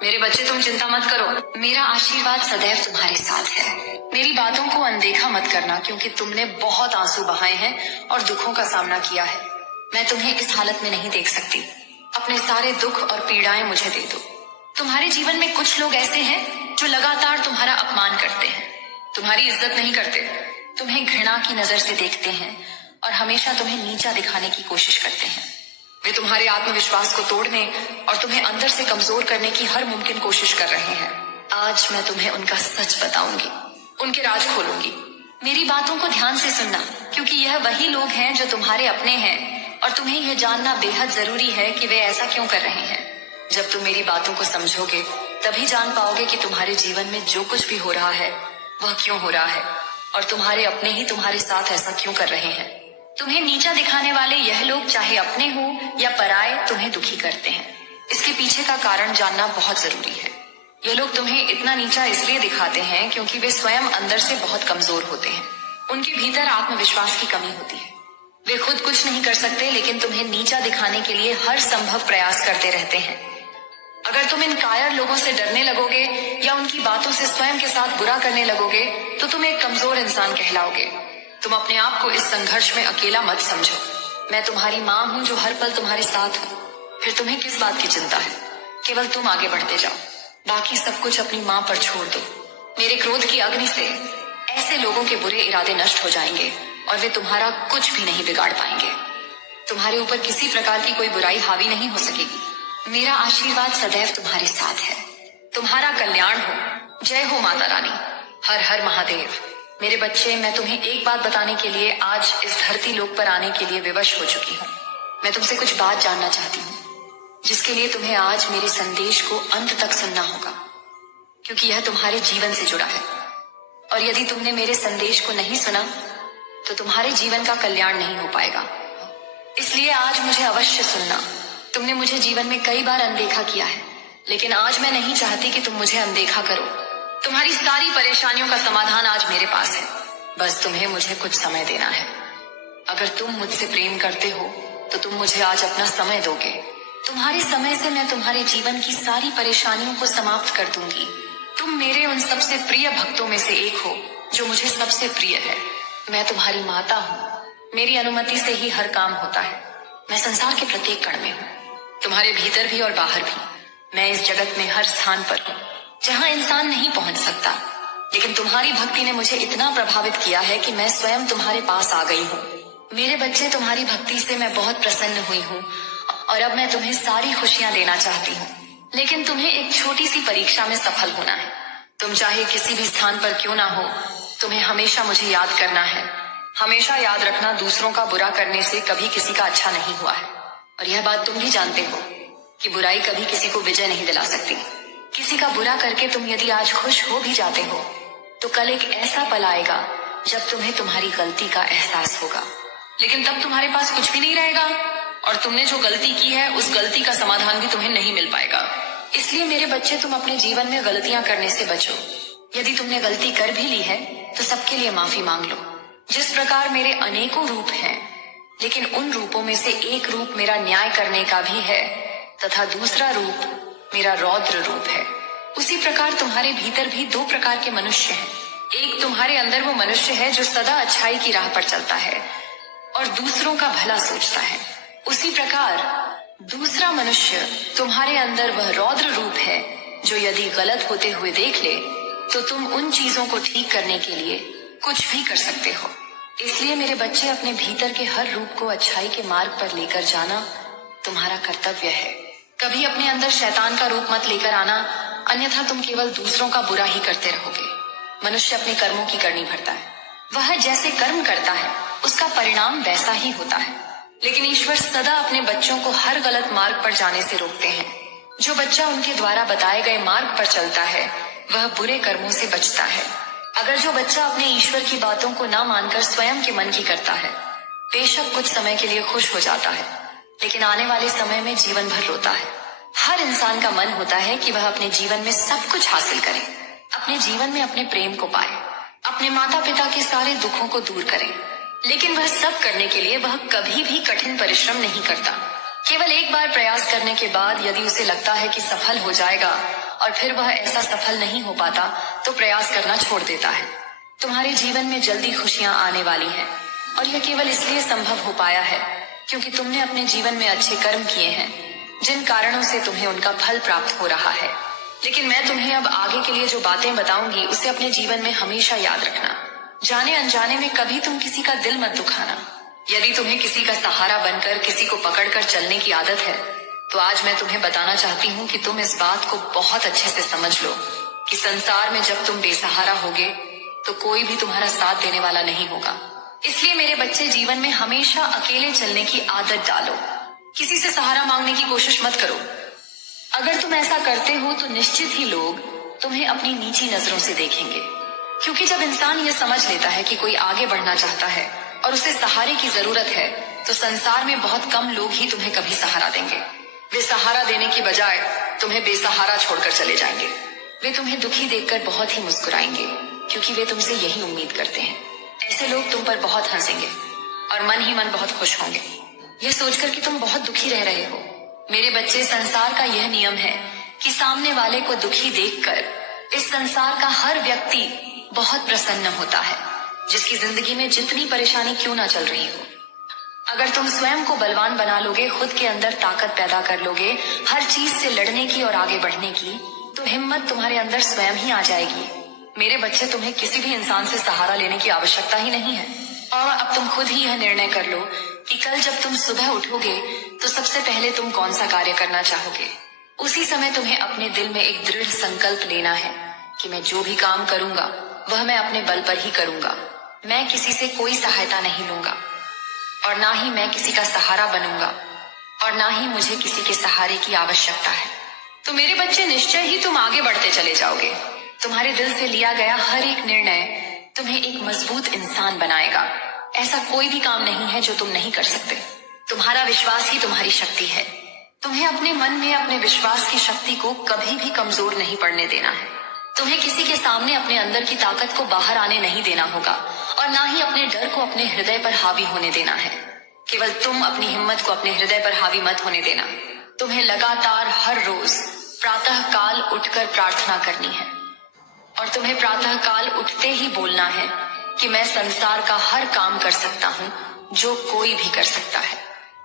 मेरे बच्चे तुम चिंता मत करो, मेरा आशीर्वाद सदैव तुम्हारे साथ है। मेरी बातों को अनदेखा मत करना, क्योंकि तुमने बहुत आंसू बहाए हैं और दुखों का सामना किया है। मैं तुम्हें इस हालत में नहीं देख सकती। अपने सारे दुख और पीड़ाएं मुझे दे दो। तुम्हारे जीवन में कुछ लोग ऐसे हैं जो लगातार तुम्हारा अपमान करते हैं, तुम्हारी इज्जत नहीं करते, तुम्हें घृणा की नजर से देखते हैं और हमेशा तुम्हें नीचा दिखाने की कोशिश करते हैं। वे तुम्हारे आत्मविश्वास को तोड़ने और तुम्हें अंदर से कमजोर करने की हर मुमकिन कोशिश कर रहे हैं। आज मैं तुम्हें उनका सच बताऊंगी, उनके राज खोलूंगी। मेरी बातों को ध्यान से सुनना, क्योंकि यह वही लोग हैं जो तुम्हारे अपने हैं और तुम्हें यह जानना बेहद जरूरी है कि वे ऐसा क्यों कर रहे हैं। जब तुम मेरी बातों को समझोगे तभी जान पाओगे कि तुम्हारे जीवन में जो कुछ भी हो रहा है वह क्यों हो रहा है और तुम्हारे अपने ही तुम्हारे साथ ऐसा क्यों कर रहे हैं। तुम्हें नीचा दिखाने वाले यह लोग, चाहे अपने हो या पराये, तुम्हें दुखी करते हैं। इसके पीछे का कारण जानना बहुत जरूरी है। ये लोग तुम्हें इतना नीचा इसलिए दिखाते हैं क्योंकि वे स्वयं अंदर से बहुत कमजोर होते हैं। उनके भीतर आत्मविश्वास की कमी होती है। वे खुद कुछ नहीं कर सकते, लेकिन तुम्हें नीचा दिखाने के लिए हर संभव प्रयास करते रहते हैं। अगर तुम इन कायर लोगों से डरने लगोगे या उनकी बातों से स्वयं के साथ बुरा करने लगोगे तो तुम एक कमजोर इंसान कहलाओगे। तुम अपने आप को इस संघर्ष में अकेला मत समझो। मैं तुम्हारी माँ हूँ जो हर पल तुम्हारे साथ हूँ। फिर तुम्हें किस बात की चिंता है? केवल तुम आगे बढ़ते जाओ, बाकी सब कुछ अपनी माँ पर छोड़ दो। मेरे क्रोध की अग्नि से ऐसे लोगों के बुरे इरादे नष्ट हो जाएंगे और वे तुम्हारा कुछ भी नहीं बिगाड़ पाएंगे। तुम्हारे ऊपर किसी प्रकार की कोई बुराई हावी नहीं हो सकेगी। मेरा आशीर्वाद सदैव तुम्हारे साथ है। तुम्हारा कल्याण हो। जय हो माता रानी। हर हर महादेव। मेरे बच्चे, मैं तुम्हें एक बात बताने के लिए आज इस धरती लोक पर आने के लिए विवश हो चुकी हूँ। मैं तुमसे कुछ बात जानना चाहती हूँ, जिसके लिए तुम्हें आज मेरे संदेश को अंत तक सुनना होगा, क्योंकि यह तुम्हारे जीवन से जुड़ा है। और यदि तुमने मेरे संदेश को नहीं सुना तो तुम्हारे जीवन का कल्याण नहीं हो पाएगा। इसलिए आज मुझे अवश्य सुनना। तुमने मुझे जीवन में कई बार अनदेखा किया है, लेकिन आज मैं नहीं चाहती कि तुम मुझे अनदेखा करो। तुम्हारी सारी परेशानियों का समाधान आज मेरे पास है। बस तुम्हें मुझे कुछ समय देना है। अगर तुम मुझसे प्रेम करते हो तो तुम मुझे आज अपना समय दोगे। तुम्हारे समय से मैं तुम्हारे जीवन की सारी परेशानियों को समाप्त कर दूंगी। तुम मेरे उन सबसे प्रिय भक्तों में से एक हो जो मुझे सबसे प्रिय है। मैं तुम्हारी माता हूँ। मेरी अनुमति से ही हर काम होता है। मैं संसार के प्रत्येक कण में हूँ, तुम्हारे भीतर भी और बाहर भी। मैं इस जगत में हर स्थान पर हूँ जहाँ इंसान नहीं पहुंच सकता। लेकिन तुम्हारी भक्ति ने मुझे इतना प्रभावित किया है कि मैं स्वयं तुम्हारे पास आ गई हूँ। मेरे बच्चे, तुम्हारी भक्ति से मैं बहुत प्रसन्न हुई हूँ और अब मैं तुम्हें सारी खुशियाँ देना चाहती हूँ। लेकिन तुम्हें एक छोटी सी परीक्षा में सफल होना है। तुम चाहे किसी भी स्थान पर क्यों ना हो, तुम्हें हमेशा मुझे याद करना है। हमेशा याद रखना, दूसरों का बुरा करने से कभी किसी का अच्छा नहीं हुआ है। और यह बात तुम भी जानते हो कि बुराई कभी किसी को विजय नहीं दिला सकती। किसी का बुरा करके तुम यदि आज खुश हो भी जाते हो तो कल एक ऐसा पल आएगा जब तुम्हें तुम्हारी गलती का एहसास होगा। लेकिन तब तुम्हारे पास कुछ भी नहीं रहेगा और तुमने जो गलती की है उस गलती का समाधान भी तुम्हें नहीं मिल पाएगा। इसलिए मेरे बच्चे, तुम अपने जीवन में गलतियां करने से बचो। यदि तुमने गलती कर भी ली है तो सबके लिए माफी मांग लो। जिस प्रकार मेरे अनेकों रूप हैं, लेकिन उन रूपों में से एक रूप मेरा न्याय करने का भी है तथा दूसरा रूप मेरा रौद्र रूप है। उसी प्रकार तुम्हारे भीतर भी दो प्रकार के मनुष्य हैं। एक तुम्हारे अंदर वो मनुष्य है जो सदा अच्छाई की राह पर चलता है और दूसरों का भला सोचता है। उसी प्रकार दूसरा मनुष्य तुम्हारे अंदर वह रौद्र रूप है जो यदि गलत होते हुए देख ले तो तुम उन चीजों को ठीक करने के लिए कुछ भी कर सकते हो। इसलिए मेरे बच्चे, अपने भीतर के हर रूप को अच्छाई के मार्ग पर लेकर जाना तुम्हारा कर्तव्य है। कभी अपने अंदर शैतान का रूप मत लेकर आना, अन्यथा तुम केवल दूसरों का बुरा ही करते रहोगे। मनुष्य अपने कर्मों की करनी भरता है। वह जैसे कर्म करता है उसका परिणाम वैसा ही होता है। लेकिन ईश्वर सदा अपने बच्चों को हर गलत मार्ग पर जाने से रोकते हैं। जो बच्चा उनके द्वारा बताए गए मार्ग पर चलता है वह बुरे कर्मों से बचता है। अगर जो बच्चा अपने ईश्वर की बातों को ना मानकर स्वयं के मन की करता है, बेशक कुछ समय के लिए खुश हो जाता है, लेकिन आने वाले समय में जीवन भर रोता है। हर इंसान का मन होता है कि वह अपने जीवन में सब कुछ हासिल करे, अपने जीवन में अपने प्रेम को पाए, अपने माता पिता के सारे दुखों को दूर करे। लेकिन वह सब करने के लिए वह कभी भी कठिन परिश्रम नहीं करता। केवल एक बार प्रयास करने के बाद यदि उसे लगता है कि सफल हो जाएगा और फिर वह ऐसा सफल नहीं हो पाता तो प्रयास करना छोड़ देता है। तुम्हारे जीवन में जल्दी खुशियां आने वाली हैं और यह केवल इसलिए संभव हो पाया है क्योंकि तुमने अपने जीवन में अच्छे कर्म किए हैं, जिन कारणों से तुम्हें उनका फल प्राप्त हो रहा है। लेकिन मैं तुम्हें अब आगे के लिए जो बातें बताऊंगी उसे अपने जीवन में हमेशा याद रखना। जाने अनजाने में कभी तुम किसी का दिल मत दुखाना। यदि तुम्हें किसी का सहारा बनकर किसी को पकड़कर चलने की आदत है तो आज मैं तुम्हें बताना चाहती हूँ कि तुम इस बात को बहुत अच्छे से समझ लो कि संसार में जब तुम बेसहारा होगे तो कोई भी तुम्हारा साथ देने वाला नहीं होगा। इसलिए मेरे बच्चे, जीवन में हमेशा अकेले चलने की आदत डालो। किसी से सहारा मांगने की कोशिश मत करो। अगर तुम ऐसा करते हो तो निश्चित ही लोग तुम्हें अपनी नीची नजरों से देखेंगे, क्योंकि जब इंसान ये समझ लेता है कि कोई आगे बढ़ना चाहता है और उसे सहारे की जरूरत है तो संसार में बहुत कम लोग ही तुम्हें कभी सहारा देंगे। वे सहारा देने की बजाय तुम्हें बेसहारा छोड़कर चले जाएंगे। वे तुम्हें दुखी देखकर बहुत ही मुस्कुराएंगे क्योंकि वे तुमसे यही उम्मीद करते हैं। ऐसे लोग तुम पर बहुत हंसेंगे और मन ही मन बहुत खुश होंगे, यह सोचकर कि तुम बहुत दुखी रह रहे हो। मेरे बच्चे, संसार का यह नियम है कि सामने वाले को दुखी देखकर इस संसार का हर व्यक्ति बहुत प्रसन्न होता है, जिसकी जिंदगी में जितनी परेशानी क्यों ना चल रही हो। अगर तुम स्वयं को बलवान बना लोगे, खुद के अंदर ताकत पैदा कर लोगे हर चीज से लड़ने की और आगे बढ़ने की, तो हिम्मत तुम्हारे अंदर स्वयं ही आ जाएगी। मेरे बच्चे, तुम्हें किसी भी इंसान से सहारा लेने की आवश्यकता ही नहीं है। और अब तुम खुद ही यह निर्णय कर लो कि कल जब तुम सुबह उठोगे तो सबसे पहले तुम कौन सा कार्य करना चाहोगे। उसी समय तुम्हें अपने दिल में एक दृढ़ संकल्प लेना है कि मैं जो भी काम करूंगा वह मैं अपने बल पर ही करूंगा। मैं किसी से कोई सहायता नहीं लूंगा और ना ही मैं किसी का सहारा बनूंगा और ना ही मुझे किसी के सहारे की आवश्यकता है। तो मेरे बच्चे, निश्चय ही तुम आगे बढ़ते चले जाओगे। तुम्हारे दिल से लिया गया हर एक निर्णय तुम्हें एक मजबूत इंसान बनाएगा। ऐसा कोई भी काम नहीं है जो तुम नहीं कर सकते। तुम्हारा विश्वास ही तुम्हारी शक्ति है। तुम्हें अपने मन में अपने विश्वास की शक्ति को कभी भी कमजोर नहीं पड़ने देना है। तुम्हें किसी के सामने अपने अंदर की ताकत को बाहर आने नहीं देना होगा और ना ही अपने डर को अपने हृदय पर हावी होने देना है। केवल तुम अपनी हिम्मत को अपने हृदय पर हावी मत होने देना। तुम्हें लगातार हर रोज प्रातः काल उठकर प्रार्थना करनी है और तुम्हें प्रातः काल उठते ही बोलना है कि मैं संसार का हर काम कर सकता हूँ जो कोई भी कर सकता है।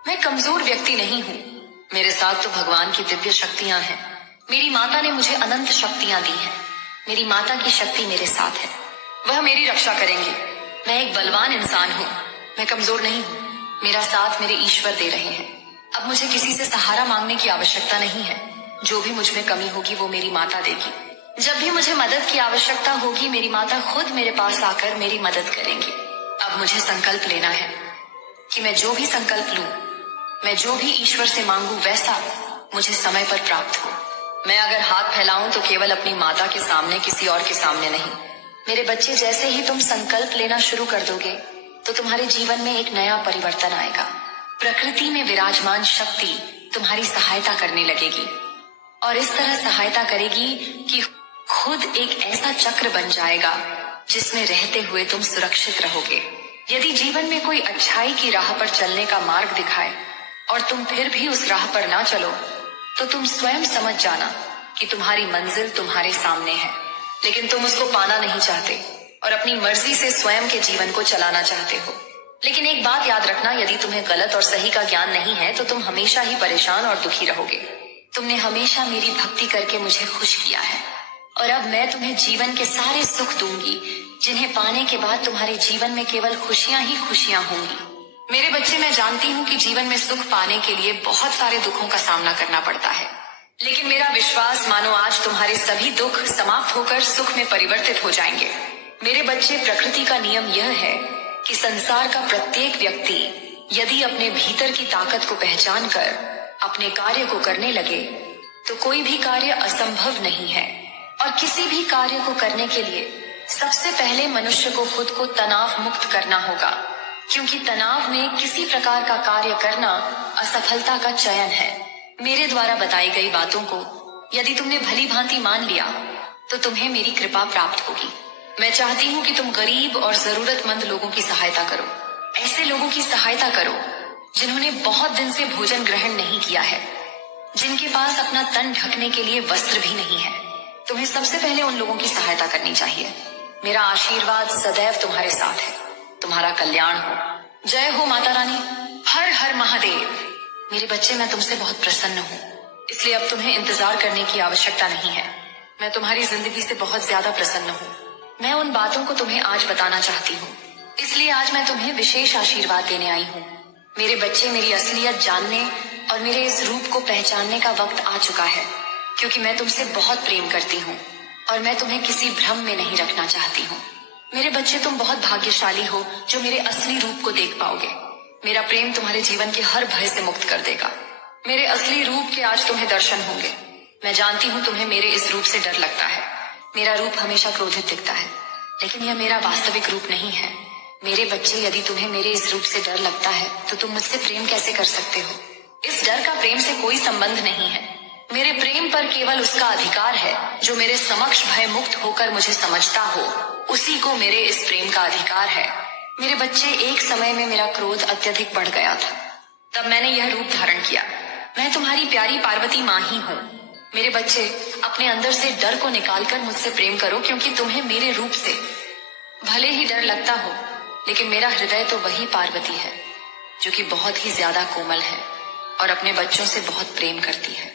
मैं कमजोर व्यक्ति नहीं हूँ, मेरे साथ तो भगवान की दिव्य शक्तियां हैं। मेरी माता ने मुझे अनंत शक्तियां दी हैं। मेरी माता की शक्ति मेरे साथ है, वह मेरी रक्षा करेंगी। मैं एक बलवान इंसान हूँ, मैं कमजोर नहीं हूँ। मेरा साथ मेरे ईश्वर दे रहे हैं। अब मुझे किसी से सहारा मांगने की आवश्यकता नहीं है। जो भी मुझ में कमी होगी वो मेरी माता देगी। जब भी मुझे मदद की आवश्यकता होगी मेरी माता खुद मेरे पास आकर मेरी मदद करेंगी। अब मुझे संकल्प लेना है कि मैं जो भी संकल्प लूं, मैं जो भी ईश्वर से मांगू वैसा मुझे समय पर प्राप्त हो। मैं अगर हाथ फैलाऊं तो केवल अपनी माता के सामने, किसी और के सामने नहीं। मेरे बच्चे, जैसे ही तुम संकल्प लेना शुरू कर दोगे तो तुम्हारे जीवन में एक नया परिवर्तन आएगा। प्रकृति में विराजमान शक्ति तुम्हारी सहायता करने लगेगी और इस तरह सहायता करेगी कि खुद एक ऐसा चक्र बन जाएगा जिसमें रहते हुए तुम सुरक्षित रहोगे। यदि जीवन में कोई अच्छाई की राह पर चलने का मार्ग दिखाए और तुम फिर भी उस राह पर ना चलो तो तुम स्वयं समझ जाना कि तुम्हारी मंजिल तुम्हारे सामने है, लेकिन तुम उसको पाना नहीं चाहते और अपनी मर्जी से स्वयं के जीवन को चलाना चाहते हो। लेकिन एक बात याद रखना, यदि तुम्हें गलत और सही का ज्ञान नहीं है तो तुम हमेशा ही परेशान और दुखी रहोगे। तुमने हमेशा मेरी भक्ति करके मुझे खुश किया है और अब मैं तुम्हें जीवन के सारे सुख दूंगी जिन्हें पाने के बाद तुम्हारे जीवन में केवल खुशियां ही खुशियां होंगी। मेरे बच्चे, मैं जानती हूँ कि जीवन में सुख पाने के लिए बहुत सारे दुखों का सामना करना पड़ता है, लेकिन मेरा विश्वास मानो आज तुम्हारे सभी दुख समाप्त होकर सुख में परिवर्तित हो जाएंगे। मेरे बच्चे, प्रकृति का नियम यह है कि संसार का प्रत्येक व्यक्ति यदि अपने भीतर की ताकत को पहचान कर अपने कार्य को करने लगे तो कोई भी कार्य असंभव नहीं है। और किसी भी कार्य को करने के लिए सबसे पहले मनुष्य को खुद को तनाव मुक्त करना होगा, क्योंकि तनाव में किसी प्रकार का कार्य करना असफलता का चयन है। मेरे द्वारा बताई गई बातों को यदि तुमने भली भांति मान लिया तो तुम्हें मेरी कृपा प्राप्त होगी। मैं चाहती हूँ कि तुम गरीब और जरूरतमंद लोगों की सहायता करो। ऐसे लोगों की सहायता करो जिन्होंने बहुत दिन से भोजन ग्रहण नहीं किया है, जिनके पास अपना तन ढकने के लिए वस्त्र भी नहीं है। तुम्हें सबसे पहले उन लोगों की सहायता करनी चाहिए। मेरा आशीर्वाद सदैव तुम्हारे साथ है। तुम्हारा कल्याण हो। जय हो माता रानी। हर हर महादेव। मेरे बच्चे, मैं तुमसे बहुत प्रसन्न हूँ, इसलिए अब तुम्हें इंतजार करने की आवश्यकता नहीं है। मैं तुम्हारी जिंदगी से बहुत ज्यादा प्रसन्न हूँ। मैं उन बातों को तुम्हें आज बताना चाहती हूँ, इसलिए आज मैं तुम्हें विशेष आशीर्वाद देने आई हूँ। मेरे बच्चे, मेरी असलियत जानने और मेरे इस रूप को पहचानने का वक्त आ चुका है, क्योंकि मैं तुमसे बहुत प्रेम करती हूँ और मैं तुम्हें किसी भ्रम में नहीं रखना चाहती हूँ। मेरे बच्चे, तुम बहुत भाग्यशाली हो जो मेरे असली रूप को देख पाओगे। मेरा प्रेम तुम्हारे जीवन के हर भय से मुक्त कर देगा। मेरे असली रूप के आज तुम्हें दर्शन होंगे। मैं जानती हूँ तुम्हें मेरे इस रूप से डर लगता है। मेरा रूप हमेशा क्रोधित दिखता है, लेकिन यह मेरा वास्तविक रूप नहीं है। मेरे बच्चे, यदि तुम्हें मेरे इस रूप से डर लगता है तो तुम मुझसे प्रेम कैसे कर सकते हो? इस डर का प्रेम से कोई संबंध नहीं है। मेरे प्रेम पर केवल उसका अधिकार है जो मेरे समक्ष भय मुक्त होकर मुझे समझता हो, उसी को मेरे इस प्रेम का अधिकार है। मेरे बच्चे, एक समय में मेरा क्रोध अत्यधिक बढ़ गया था, तब मैंने यह रूप धारण किया। मैं तुम्हारी प्यारी पार्वती माँ ही हूँ। मेरे बच्चे, अपने अंदर से डर को निकालकर मुझसे प्रेम करो, क्योंकि तुम्हें मेरे रूप से भले ही डर लगता हो, लेकिन मेरा हृदय तो वही पार्वती है जो कि बहुत ही ज्यादा कोमल है और अपने बच्चों से बहुत प्रेम करती है।